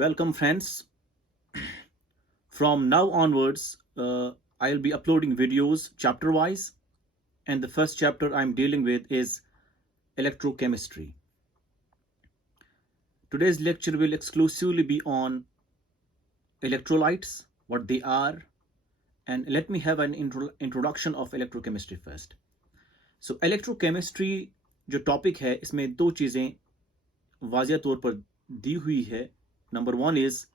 Welcome, friends. From now onwards, I'll be uploading videos chapter wise, and the first chapter I'm dealing with is electrochemistry. Today's lecture will exclusively be on electrolytes, what they are, and let me have an introduction of electrochemistry first. So, electrochemistry जो topic है इसमें दो चीज़ें वाजिया तौर पर दी हुई है. Number one is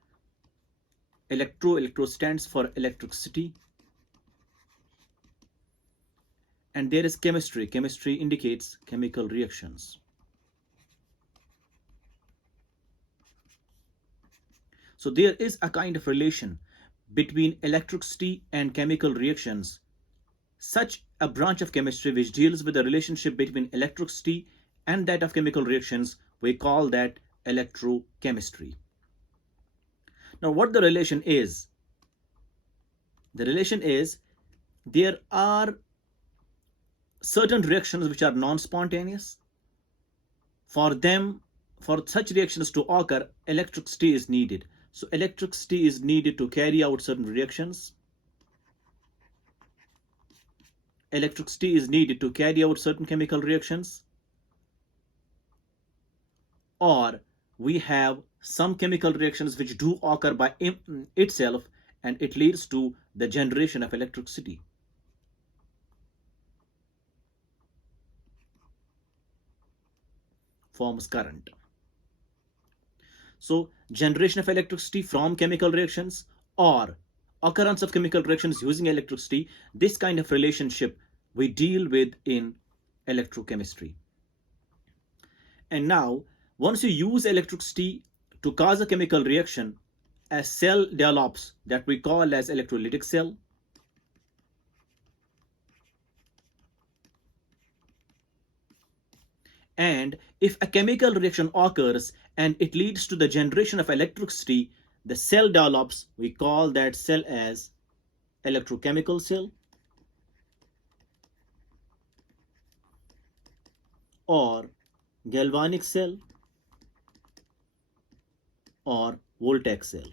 electro stands for electricity, and there is chemistry indicates chemical reactions. So there is a kind of relation between electricity and chemical reactions. Such a branch of chemistry which deals with the relationship between electricity and that of chemical reactions, we call that electrochemistry. Now what the relation is? The relation is there are certain reactions which are non-spontaneous. For such reactions to occur, electricity is needed. So electricity is needed to carry out certain reactions. Electricity is needed to carry out certain chemical reactions. Or we have some chemical reactions which do occur by itself, and it leads to the generation of electricity. Forms current. So generation of electricity from chemical reactions or occurrence of chemical reactions using electricity, this kind of relationship we deal with in electrochemistry. And now, once you use electricity to cause a chemical reaction, a cell develops that we call as electrolytic cell. And if a chemical reaction occurs and it leads to the generation of electricity, the cell develops, we call that cell as electrochemical cell or galvanic cell or voltaic cell.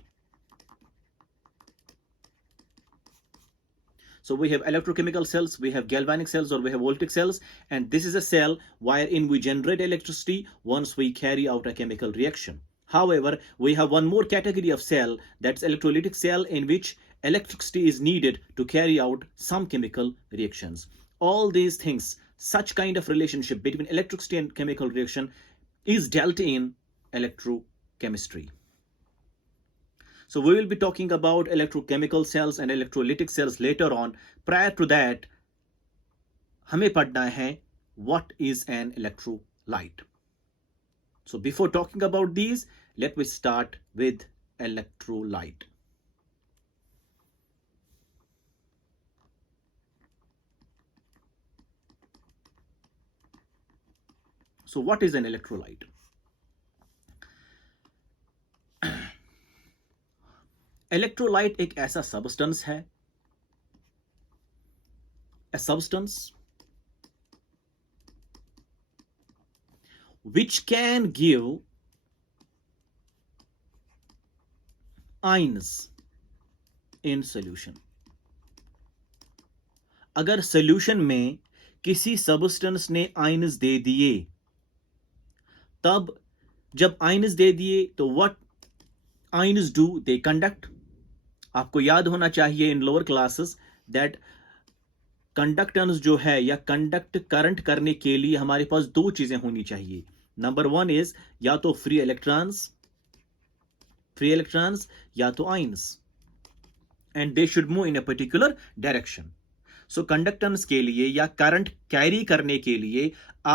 So we have electrochemical cells, we have galvanic cells, or we have voltaic cells, and this is a cell wherein we generate electricity once we carry out a chemical reaction. However, we have one more category of cell, that's electrolytic cell, in which electricity is needed to carry out some chemical reactions. All these things, such kind of relationship between electricity and chemical reaction is dealt in electrochemistry. So we will be talking about electrochemical cells and electrolytic cells later on. Prior to that, हमें पढ़ना है what is an electrolyte. So before talking about these, let me start with electrolyte. So what is an electrolyte? Electrolyte एक ऐसा substance है, a substance which can give ions in solution. अगर solution में किसी substance ने ions दे दिए, तब जब आयंस दे दिए तो what ions do? They conduct. आपको याद होना चाहिए इन लोअर क्लासेस दैट कंडक्टेंस जो है या कंडक्ट करंट करने के लिए हमारे पास दो चीजें होनी चाहिए. नंबर वन इज या तो फ्री इलेक्ट्रॉन्स या तो ions, and they should move in a particular direction. So conductance के लिए या करंट कैरी करने के लिए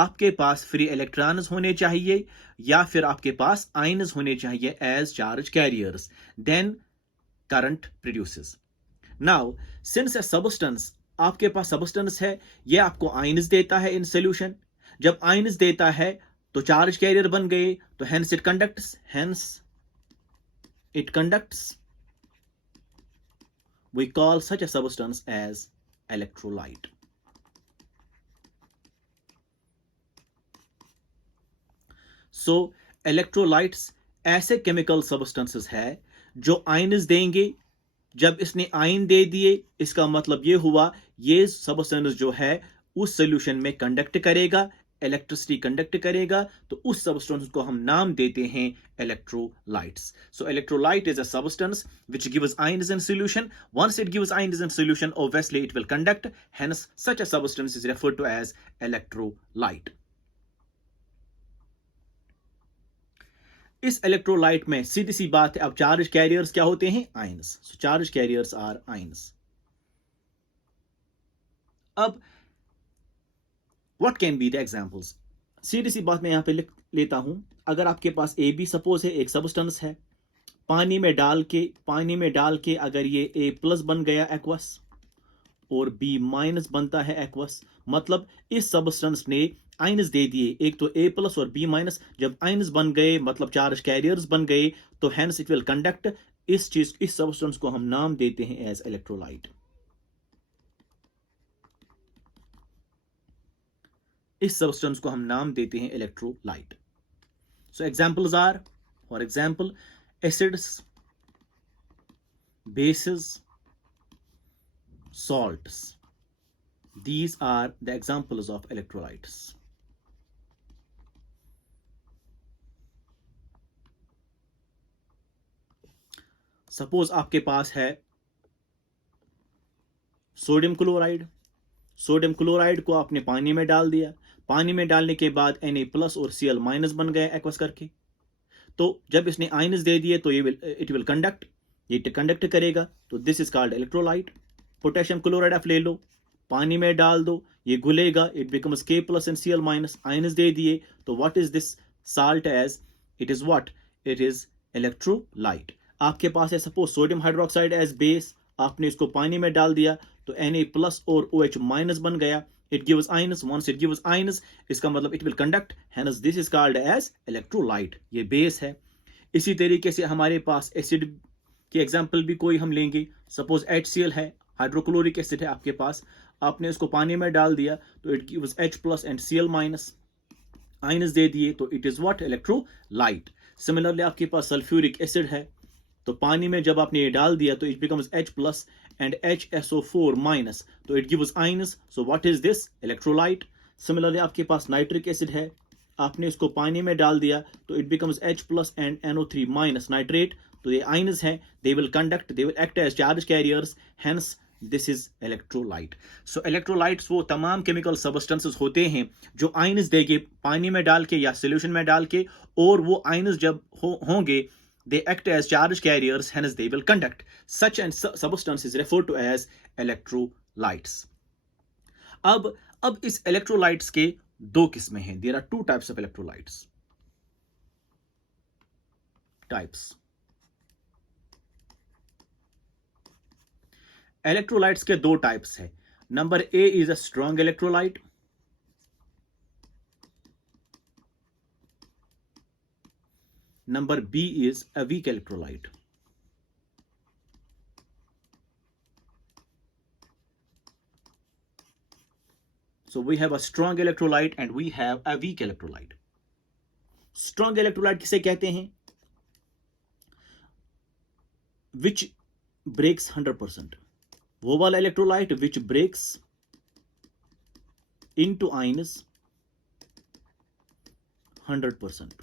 आपके पास फ्री इलेक्ट्रॉन्स होने चाहिए या फिर आपके पास आयंस होने चाहिए as charge carriers. Then current produces. Now since a substance, आपके पास सबस्टेंस है, यह आपको आयंस देता है इन सॉल्यूशन. जब आयंस देता है तो चार्ज कैरियर बन गए, तो hence it conducts. We call such a substance as electrolyte. So electrolytes ऐसे केमिकल सब्सटेंसेस है जो आयन्स देंगे। जब इसने आयन दे दिए, इसका मतलब ये हुआ ये सब्सटेंस जो है उस सॉल्यूशन में कंडक्ट करेगा, इलेक्ट्रिसिटी कंडक्ट करेगा, तो उस सब्सटेंस को हम नाम देते हैं electrolytes. So electrolyte is a substance which gives ions in solution. Once it gives ions in solution, obviously it will conduct. Hence, such a substance is referred to as electrolyte. इस electrolyte में सीधी सी बात है, अब charge carriers क्या होते हैं? Ions. So charge carriers are ions. अब what can be the examples? सीधी सी बात मैं यहां पे लिख लेता हूं। अगर आपके पास ए बी सपोज है, एक सब्सटेंस है, पानी में डाल के अगर ये ए प्लस बन गया एक्वस और बी माइनस बनता है एक्वस, मतलब इस सब्सटेंस ने आयंस दे दिए, एक तो ए प्लस और बी माइनस। जब आयंस बन गए मतलब चार्ज कैरियर्स बन गए, तो हेंस इट विल कंडक्ट। इस सब्सटेंस को हम नाम देते हैं एज इलेक्ट्रोलाइट। इस सब्सटेंस को हम नाम देते हैं electrolyte. So examples are, for example, acids, bases, salts. These are the examples of electrolytes. Suppose आपके पास है सोडियम क्लोराइड। सोडियम क्लोराइड को आपने पानी में डाल दिया, पानी में डालने के बाद Na प्लस और Cl माइनस बन गया एक्वस करके। तो जब इसने आयंस दे दिए तो इट विल कंडक्ट, ये कंडक्ट करेगा, तो this is called electrolyte. Potassium chloride आप ले लो, पानी में डाल दो, ये घुलेगा, it becomes K plus and Cl minus, ions दे दिए, तो what is this salt as? It is what? It is electrolyte. आपके पास है suppose sodium hydroxide as base, आपने इसको पानी में डाल दिया तो Na प्लस और OH माइनस बन गया, it gives ions. Once it gives ions, इसका मतलब it will conduct, hence this is called as electrolyte. ये बेस है। इसी तरीके से हमारे पास एसिड की एग्जांपल भी कोई हम लेंगे। सपोज HCl है, हाइड्रोक्लोरिक एसिड है आपके पास, आपने इसको पानी में डाल दिया तो it gives H plus and Cl minus, ions दे दिए, तो it is what? Electrolyte. Similarly आपके पास सल्फ्यूरिक एसिड है, तो पानी में जब आपने ये डाल दिया तो it becomes H plus and HSO4 minus, तो it gives ions, so what is this? Electrolyte. Similarly आपके पास नाइट्रिक एसिड है, आपने इसको पानी में डाल दिया तो it becomes H plus and NO3 minus nitrate, तो ये आयंस हैं, they will conduct, they will act as charge carriers, hence this is electrolyte. So electrolytes वो तमाम केमिकल सब्सटेंसेस होते हैं जो आयंस देंगे पानी में डाल के या सोल्यूशन में डाल के, और वो आयंस जब होंगे they act as charge carriers, hence they will conduct. Such an substance is referred to as electrolytes. अब इस electrolytes के दो किस्में हैं। There are two types of electrolytes. Types. Electrolytes के दो types हैं। Number A is a strong electrolyte. Number B is a weak electrolyte. So we have a strong electrolyte and we have a weak electrolyte. Strong electrolyte किसे कहते हैं? Which breaks 100%. वो वाला electrolyte which breaks into ions 100%.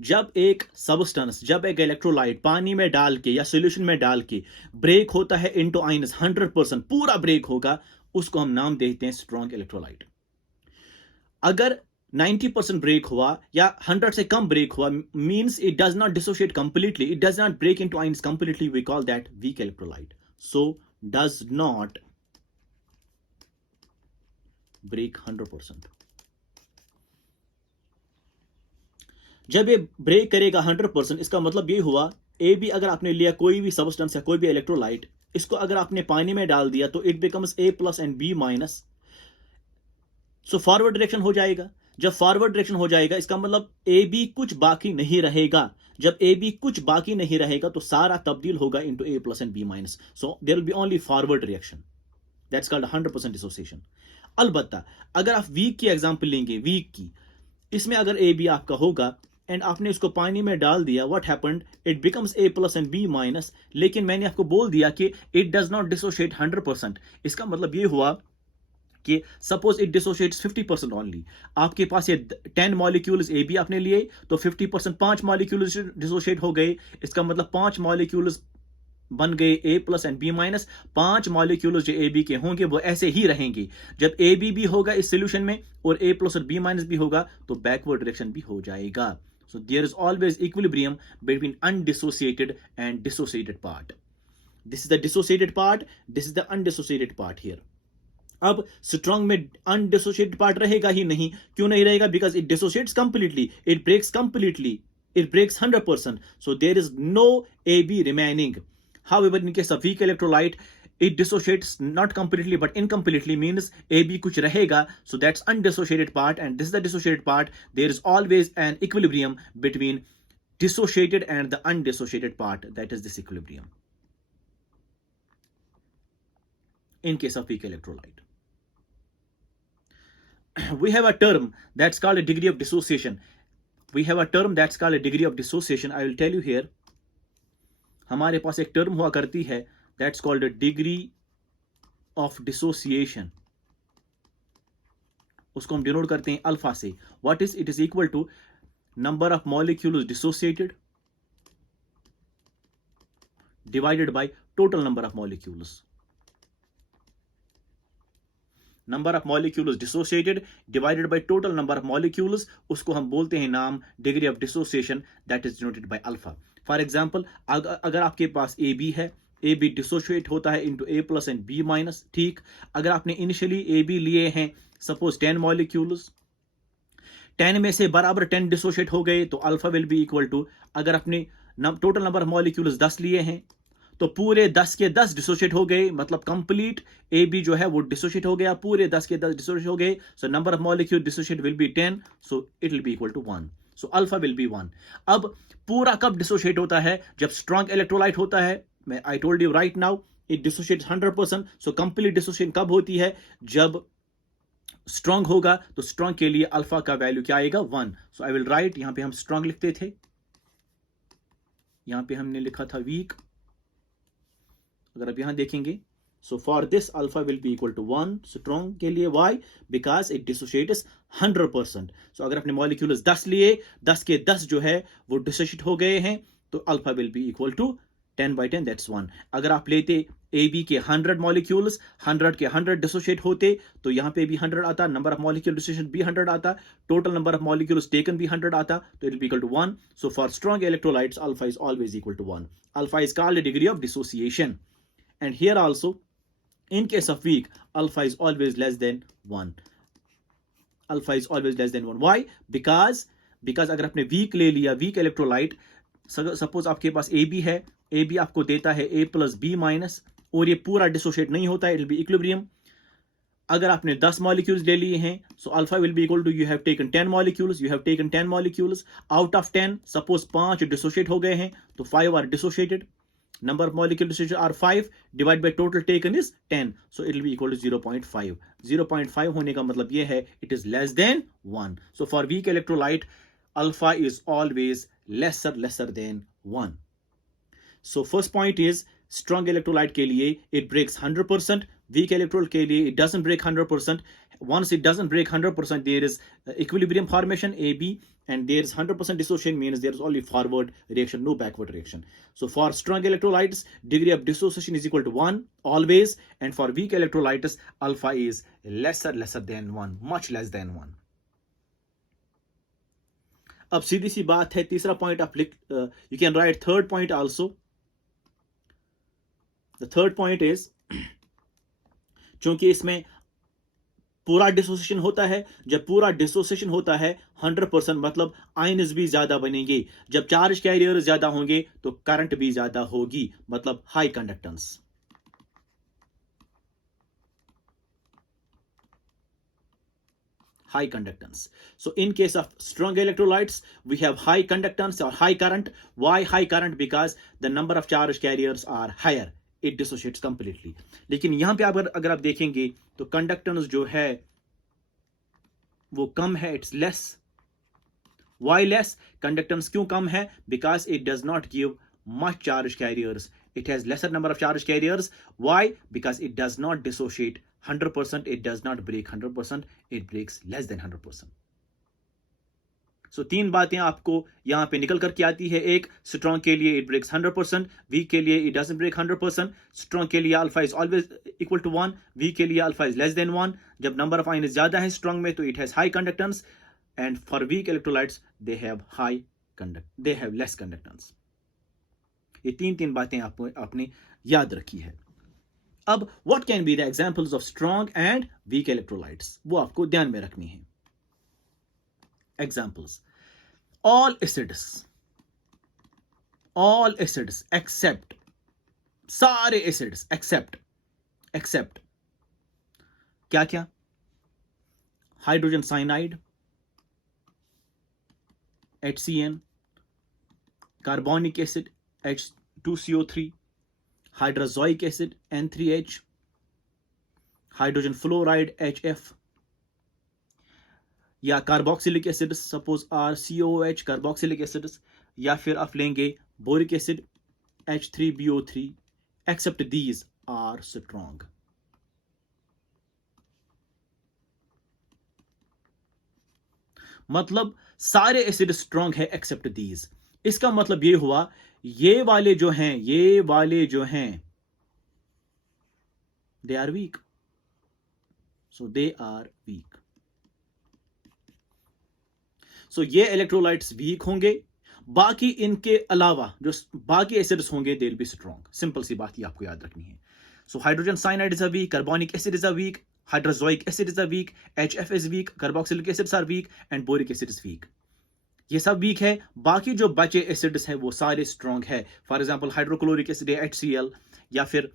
जब एक substance, जब एक electrolyte पानी में डाल के या सॉल्यूशन में डाल के ब्रेक होता है इनटू आयंस 100%, पूरा ब्रेक होगा, उसको हम नाम देते हैं स्ट्रॉन्ग इलेक्ट्रोलाइट। अगर 90% ब्रेक हुआ या 100 से कम ब्रेक हुआ, means it does not dissociate completely, it does not break into ions completely, we call that weak electrolyte. So does not break 100%। जब ये ब्रेक करेगा 100%, इसका मतलब ये हुआ ए बी, अगर आपने लिया कोई भी सब्सटेंस या कोई भी इलेक्ट्रोलाइट, इसको अगर आपने पानी में डाल दिया तो it becomes A plus and B minus, so forward direction हो जाएगा। जब फॉरवर्ड डायरेक्शन हो जाएगा, इसका मतलब ए बी कुछ बाकी नहीं रहेगा। जब ए बी कुछ बाकी नहीं रहेगा तो सारा तब्दील होगा into A plus and B minus, so there will be only forward reaction, that's called 100% dissociation. अलबत्ता अगर आप वीक की एग्जांपल लेंगे, वीक की, इसमें अगर ए बी आपका होगा एंड आपने इसको पानी में डाल दिया, what happened, it becomes A plus and B minus. लेकिन मैंने आपको बोल दिया कि इट डज नॉट डिसोशिएट 100%। इसका मतलब ये हुआ कि सपोज इट डिसोशिएट्स 50% ओनली। आपके पास ये 10 मॉलिक्यूल्स ए बी आपने लिए, तो 50% 5 मॉलिक्यूल्स डिसोशिएट हो गए। इसका मतलब 5 मॉलिक्यूल्स बन गए A plus and B minus. 5 molecules जो ए बी के होंगे वो ऐसे ही रहेंगे। जब ए बी भी होगा इस सोल्यूशन में और ए प्लस और बी माइनस भी होगा तो बैकवर्ड डायरेक्शन भी हो जाएगा। So there is always equilibrium between undissociated and dissociated part. This is the dissociated part, this is the undissociated part here. अब स्ट्रॉन्ग में अनडिसोसिएटेड पार्ट रहेगा ही नहीं। क्यों नहीं रहेगा? Because it dissociates completely, it breaks completely, it breaks 100%, so there is no AB remaining. However, in case of weak electrolyte, it dissociates not completely but incompletely, means AB kuch rahega, so that's undissociated part, and this is the dissociated part. There is always an equilibrium between dissociated and the undissociated part, that is this equilibrium in case of weak electrolyte. We have a term that's called a degree of dissociation. We have a term that's called a degree of dissociation. I will tell you here. हमारे पास एक term हुआ करती है that's called a degree of dissociation. उसको हम denote करते हैं alpha से. What is it? Is equal to number of molecules dissociated divided by total number of molecules. Number of molecules dissociated divided by total number of molecules, उसको हम बोलते हैं नाम degree of dissociation, that is denoted by alpha. For example, अगर आपके पास A B है, A B dissociate होता है into A plus and B minus. ठीक, अगर आपने इनिशियली ए बी लिए हैं सपोज 10 मॉलिक्यूल्स, 10 में से बराबर 10 डिसोशिएट हो गए तो alpha will be equal to, अगर आपने टोटल नंबर ऑफ मॉलिक्यूल्स 10 लिए हैं तो पूरे 10 के 10 डिसोशिएट हो गए, मतलब कंप्लीट ए बी जो है वो डिसोशिएट हो गया, पूरे 10 के 10 डिसोशिएट हो गए. So number of molecule dissociate will be 10, so it will be equal to 1. So alpha will be 1. अब पूरा कब डिसोशिएट होता है? जब स्ट्रॉन्ग इलेक्ट्रोलाइट होता है. मैं I told you right now it dissociates 100%. So complete dissociation कब होती है? जब स्ट्रॉन्ग होगा. तो स्ट्रॉन्ग के लिए अल्फा का वैल्यू क्या आएगा? 1. सो आई विल राइट, यहां पे हम स्ट्रॉन्ग लिखते थे, यहां पे हमने लिखा था वीक. अगर आप यहां देखेंगे, so for this alpha will be equal to 1 strong के लिए. Why? Because it dissociates 100%. So अगर आपने मॉलिक्यूल्स 10 लिए, 10 के 10 जो है वो डिसोशिएट हो गए हैं, तो alpha will be equal to 10 by 10, that's 1. अगर आप लेते ए बी के 100 मॉलिक्यूल्स, 100 के 100 डिसोशिएट होते तो यहां पे भी 100 आता, नंबर ऑफ मॉलिक्यूल डिसोशिएशन भी 100 आता, total number of molecules taken भी 100 आता, तो it will be equal to 1. So for strong electrolytes alpha is always equal to 1. Alpha is called a degree of dissociation. And here also, in case of weak, alpha is always less than 1. Alpha is always less than 1. Why? Because अगर आपने weak ले लिया, weak electrolyte, suppose आपके पास A B है, A B आपको देता है ए plus B minus, और ये पूरा डिसोशिएट नहीं होता है, इट विल बी इक्विलिब्रियम. अगर आपने 10 मॉलिक्यूल्स ले लिए हैं, so alpha will be equal to, you have taken 10 molecules, you have taken 10 molecules, out of 10 suppose 5 dissociate हो गए हैं, तो 5 are dissociated. Number of molecule dissociation are 5 divided by total taken is 10, so it will be equal to 0.5. 0.5 होने का मतलब ये है it is less than 1. So for weak electrolyte, alpha is always lesser than 1. So first point is strong electrolyte के लिए it breaks 100%, weak electrolyte के लिए it doesn't break 100%. Once it doesn't break 100%, there is equilibrium formation AB, and there is 100% dissociation, means there is only forward reaction, no backward reaction. So for strong electrolytes, degree of dissociation is equal to 1 always, and for weak electrolytes, alpha is lesser than 1, much less than 1. अब सीधी सी बात है, तीसरा point आप you can write third point also. The third point is, चूंकि इसमें पूरा dissociation होता है, जब पूरा डिसोसिएशन होता है 100%, मतलब आयन्स भी ज्यादा बनेंगे. जब चार्ज कैरियर ज्यादा होंगे तो करंट भी ज्यादा होगी, मतलब high conductance. High conductance. So in case of strong electrolytes, we have high conductance or high current. Why high current? Because the number of charge carriers are higher. It dissociates completely. लेकिन यहां पे अगर आप देखेंगे तो conductance जो है वो कम है, it's less. Why less? Conductance क्यों कम है? Because it does not give much charge carriers. It has lesser number of charge carriers. Why? Because it does not dissociate 100%. It does not break 100%. It breaks less than 100%. So तीन बातें आपको यहाँ पे निकल करके आती है. एक, स्ट्रॉन्ग के लिए it breaks 100%, वीक के लिए it doesn't break 100%. स्ट्रॉन्ग के लिए alpha is always equal to 1, weak के लिए अल्फा is less than 1. जब नंबर ऑफ आयन ज्यादा है स्ट्रॉन्ग में तो it has high conductance, and for weak electrolytes they have less conductance. ये तीन बातें आपने याद रखी है. अब what can be the examples of strong and weak electrolytes? वो आपको ध्यान में रखनी है. Examples: all acids except, सारे acids except क्या hydrogen cyanide HCN, carbonic acid H2CO3, hydrozoic acid N3H, hydrogen fluoride HF, या carboxylic acid suppose R COOH carboxylic acid, या फिर आप लेंगे boric acid H3BO3. Except these are strong. मतलब सारे acid strong है एक्सेप्ट दीज. इसका मतलब ये हुआ ये वाले जो हैं they are weak. So they are weak. So ये इलेक्ट्रोलाइट्स वीक होंगे. बाकी इनके अलावा जो बाकी एसिड्स होंगे they will be strong. Simple सी बात ये आपको याद रखनी है. So hydrogen cyanide is a weak, carbonic acid is a weak, hydrazoic acid is a weak, HF is weak, carboxylic acids are weak and boric acid is weak. ये सब week है. बाकी जो बचे एसिड्स हैं वो सारे स्ट्रॉन्ग है. फॉर एग्जांपल हाइड्रोक्लोरिक एसिड है HCl, या फिर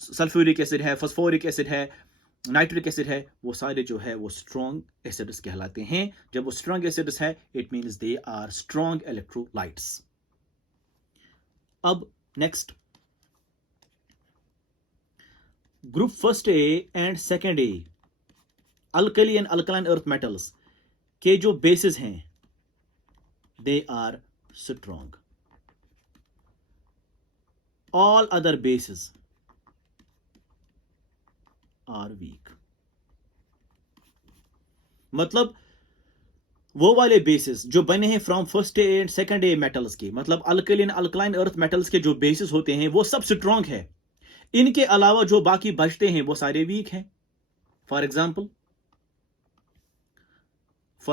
सल्फ्यूरिक एसिड है, फॉस्फोरिक एसिड है, नाइट्रिक एसिड है. वो सारे जो है वो स्ट्रॉन्ग एसिड्स कहलाते हैं. जब वो स्ट्रॉन्ग एसिड्स है it means they are strong electrolytes. अब next, group first A and second A alkali and alkaline earth metals के जो बेसिस हैं they are strong. All other bases are weak. मतलब वो वाले बेसिस जो बने हैं from first A and second A metals के, मतलब alkali and alkaline earth metals के जो बेसिस होते हैं वो सब स्ट्रॉन्ग है. इनके अलावा जो बाकी बचते हैं वो सारे वीक हैं. For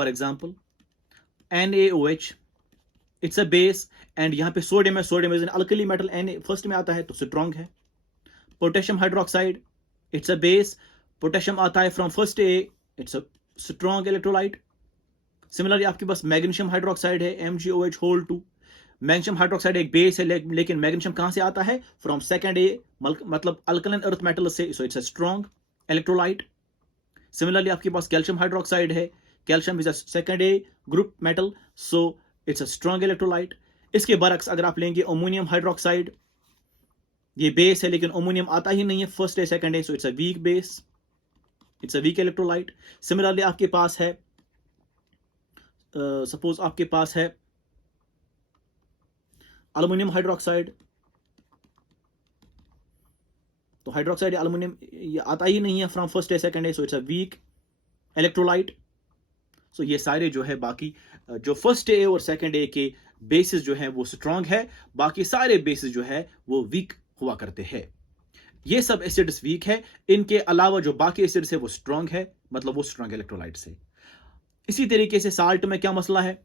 example NaOH it's a base, and यहां पे सोडियम है. Sodium is an alkali metal, Na first में आता है तो स्ट्रॉन्ग है. Potassium hydroxide it's a base, potassium आता है from first A, it's a strong electrolyte. Similarly आपके पास मैग्नीशियम हाइड्रोक्साइड है MgOH2. मैग्नीशियम हाइड्रोक्साइड एक बेस है, लेकिन मैग्नीशियम कहां से आता है? फ्रॉम सेकंड ए, मतलब अल्कलाइन अर्थ मेटल से. सो it's a strong electrolyte. Similarly आपके पास कैल्शियम हाइड्रोक्साइड है. Calcium is a second A group metal, so it's a strong electrolyte. इसके बरक्स अगर आप लेंगे अमोनियम हाइड्रोक्साइड, ये बेस है लेकिन अमोनियम आता ही नहीं है first A second A, so it's a weak base, it's a weak electrolyte. Similarly आपके पास है सपोज आपके पास है एल्युमिनियम हाइड्रोक्साइड, तो हाइड्रोक्साइड एल्युमिनियम ये आता ही नहीं है from first A second A, so it's a weak electrolyte. So ये सारे जो है बाकी जो फर्स्ट ए और सेकंड ए के बेसिस जो है वो स्ट्रॉन्ग है, बाकी सारे बेसिस जो है वो वीक हुआ करते हैं. ये सब एसिड्स वीक है. इनके अलावा जो बाकी एसिड्स है वो स्ट्रॉन्ग है, मतलब वो स्ट्रॉन्ग इलेक्ट्रोलाइट्स है. इसी तरीके से साल्ट में क्या मसला है,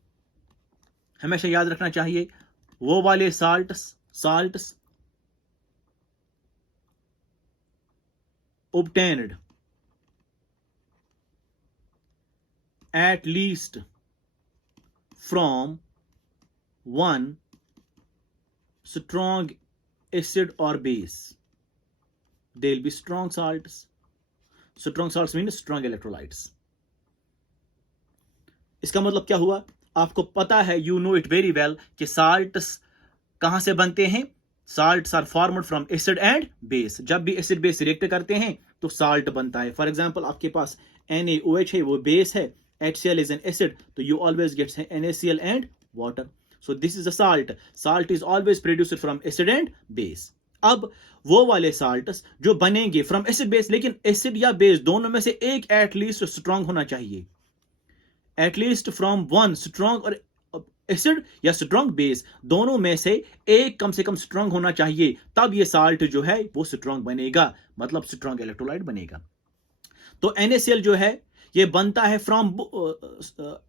हमेशा याद रखना चाहिए वो वाले salts obtained at least from one strong acid or base, they'll be strong salts. Strong salts mean strong electrolytes. इसका मतलब क्या हुआ? आपको पता है, you know it very well कि salts कहां से बनते हैं? Salts are formed from acid and base. जब भी acid base रिएक्ट करते हैं तो salt बनता है. फॉर एग्जाम्पल आपके पास NaOH है, वो बेस है, HCl is an acid, so you always get NaCl and water. So this is a salt. Salt is always produced from acid and base. अब वो वाले salts जो बनेंगे from acid base, लेकिन acid या base दोनों में से एक एटलीस्ट स्ट्रांग होना चाहिए. एटलीस्ट फ्रॉम वन स्ट्रांग और एसिड या स्ट्रांग बेस, दोनों में से एक कम से कम स्ट्रांग होना चाहिए, तब ये साल्ट जो है वो स्ट्रांग बनेगा, मतलब स्ट्रांग इलेक्ट्रोलाइट बनेगा. तो NaCl जो है ये बनता है फ्रॉम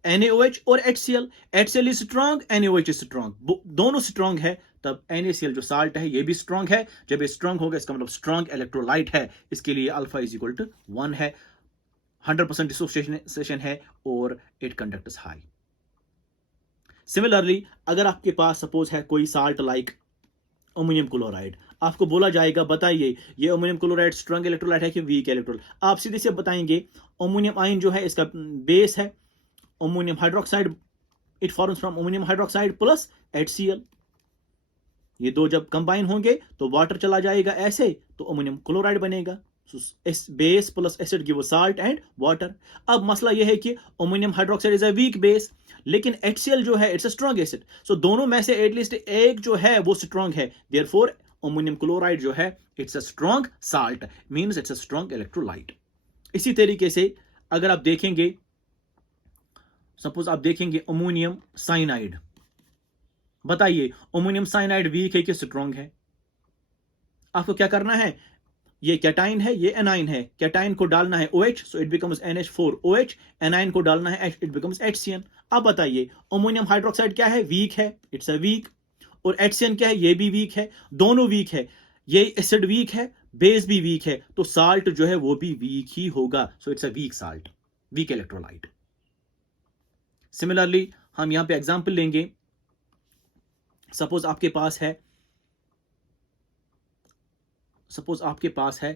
NaOH और HCl. HCl is strong, NaOH is strong, दोनों स्ट्रांग है, तब NaCl जो साल्ट है ये भी स्ट्रांग है. जब ये स्ट्रांग होगा इसका मतलब स्ट्रांग इलेक्ट्रोलाइट है. इसके लिए अल्फा इज इक्वल टू 1 है, 100% डिसोसिएशन है और इट कंडक्ट्स हाई. सिमिलरली अगर आपके पास सपोज है कोई साल्ट लाइक अमोनियम क्लोराइड, आपको बोला जाएगा बताइए ये अमोनियम क्लोराइड स्ट्रांग इलेक्ट्रोलाइट है कि वीक इलेक्ट्रोलाइट. आप सीधे से बताएंगे अमोनियम आयन जो है इसका बेस है ammonium hydroxide, it forms from ammonium hydroxide plus HCl. ये दो जब कंबाइन होंगे तो वाटर चला जाएगा ऐसे, तो अमोनियम क्लोराइड बनेगा. Base plus acid give salt and water. अब मसला यह है कि ammonium hydroxide is a weak base, लेकिन HCl जो है इट्स अ स्ट्रांग एसिड. सो दोनों में से एटलीस्ट एक जो है वो स्ट्रांग है, देयरफॉर अमोनियम क्लोराइड जो है it's a strong salt, means it's a strong electrolyte. इसी तरीके से अगर आप देखेंगे, सपोज आप देखेंगे अमोनियम साइनाइड, बताइए अमोनियम साइनाइड वीक है कि स्ट्रांग है? आपको क्या करना है, ये कैटाइन है ये एनाइन है, कैटाइन को डालना है OH, so it becomes NH4OH, A9 को डालना है इट बिकम्स HCN. अब बताइए अमोनियम हाइड्रोक्साइड क्या है, वीक है, इट्स अ वीक, और HCN क्या है, ये भी वीक है, दोनों वीक है. ये एसिड वीक है, बेस भी वीक है, तो साल्ट जो है वो भी वीक ही होगा. So it's a weak salt, weak electrolyte. Similarly हम यहां पे एग्जांपल लेंगे. सपोज आपके पास है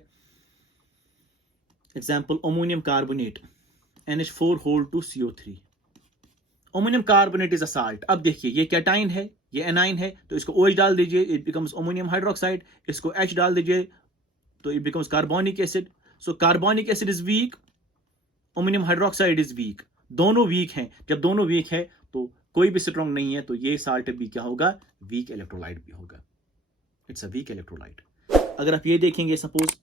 example ammonium carbonate NH4 2CO3. Ammonium carbonate is a salt. अब देखिए ये कैटाइन है ये एनाइन है, तो इसको OH डाल दीजिए, इट बिकम्स अमोनियम हाइड्रोक्साइड. इसको H डाल दीजिए तो it becomes carbonic acid. So carbonic acid is week, ammonium hydroxide is weak, दोनों वीक हैं. जब दोनों वीक है तो कोई भी स्ट्रांग नहीं है, तो ये साल्ट भी क्या होगा, वीक इलेक्ट्रोलाइट भी होगा. It's a weak electrolyte. अगर आप ये देखेंगे, सपोज